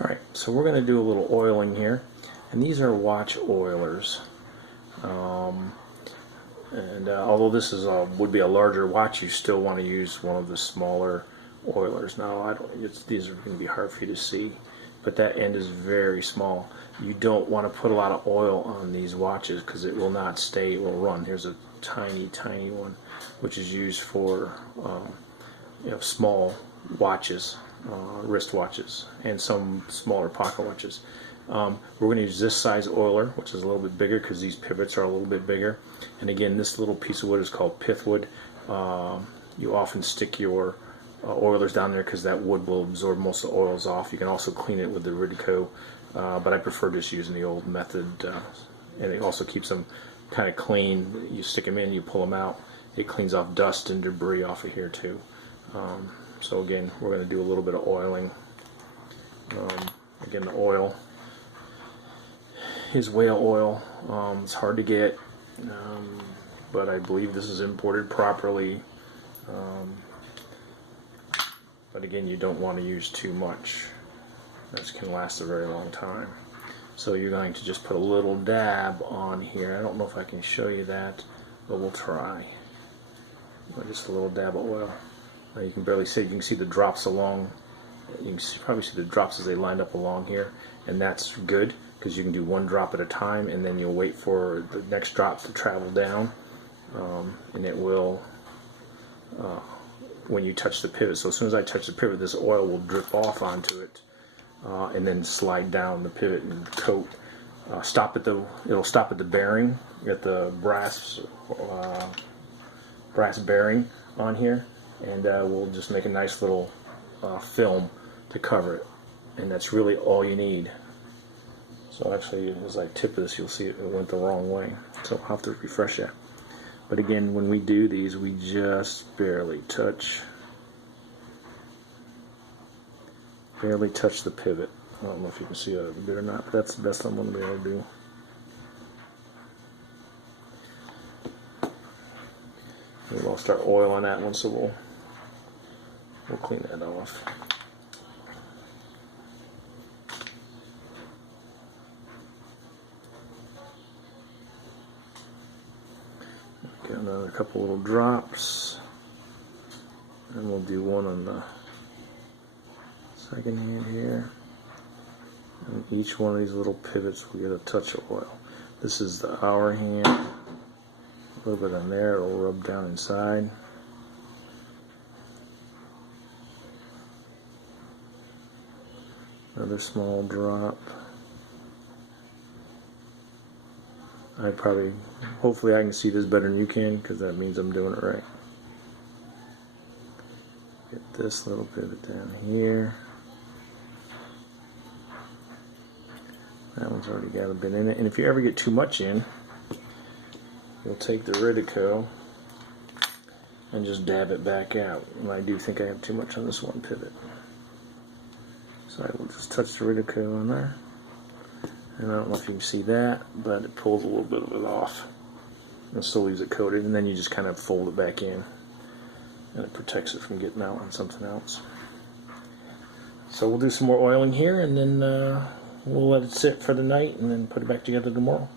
Alright, so we're going to do a little oiling here, and these are watch oilers. Although this is would be a larger watch, you still want to use one of the smaller oilers. Now, these are going to be hard for you to see, but that end is very small. You don't want to put a lot of oil on these watches because it will not stay, it will run. Here's a tiny one, which is used for small watches, wrist watches, and some smaller pocket watches. We're going to use this size oiler, which is a little bit bigger because these pivots are a little bit bigger. And again, this little piece of wood is called pith wood. You often stick your oilers down there because that wood will absorb most of the oils off. You can also clean it with the Ridco, but I prefer just using the old method, and it also keeps them kind of clean. You stick them in, you pull them out, it cleans off dust and debris off of here too. So again, we're going to do a little bit of oiling. Again, the oil is whale oil. It's hard to get, but I believe this is imported properly. But again, you don't want to use too much. This can last a very long time. So you're going to just put a little dab on here. I don't know if I can show you that, but we'll try. Just a little dab of oil. Now you can barely see. You can see the drops along. You can probably see the drops as they lined up along here, and that's good because you can do one drop at a time, and then you'll wait for the next drop to travel down, and it will when you touch the pivot. So as soon as I touch the pivot, this oil will drip off onto it, and then slide down the pivot and coat. It'll stop at the bearing, at the brass bearing on here, and we'll just make a nice little film to cover it, and that's really all you need. So actually, as I tip this, you'll see it went the wrong way, so I'll have to refresh that. But again, when we do these, we just barely touch the pivot. I don't know if you can see it a bit or not, but that's the best I'm going to be able to do. We'll start oiling that one, so we'll clean that off. Get another couple little drops, and we'll do one on the second hand here. And each one of these little pivots will get a touch of oil. This is the hour hand. A little bit on there, it'll rub down inside. Another small drop. Hopefully I can see this better than you can, because that means I'm doing it right. Get this little pivot down here. That one's already got a bit in it. And if you ever get too much in, you'll take the Ridco and just dab it back out. And I do think I have too much on this one pivot. So I will just touch the Ridco on there. And I don't know if you can see that, but it pulls a little bit of it off. And still leaves it coated, and then you just kind of fold it back in. And it protects it from getting out on something else. So we'll do some more oiling here, and then we'll let it sit for the night, and then put it back together tomorrow.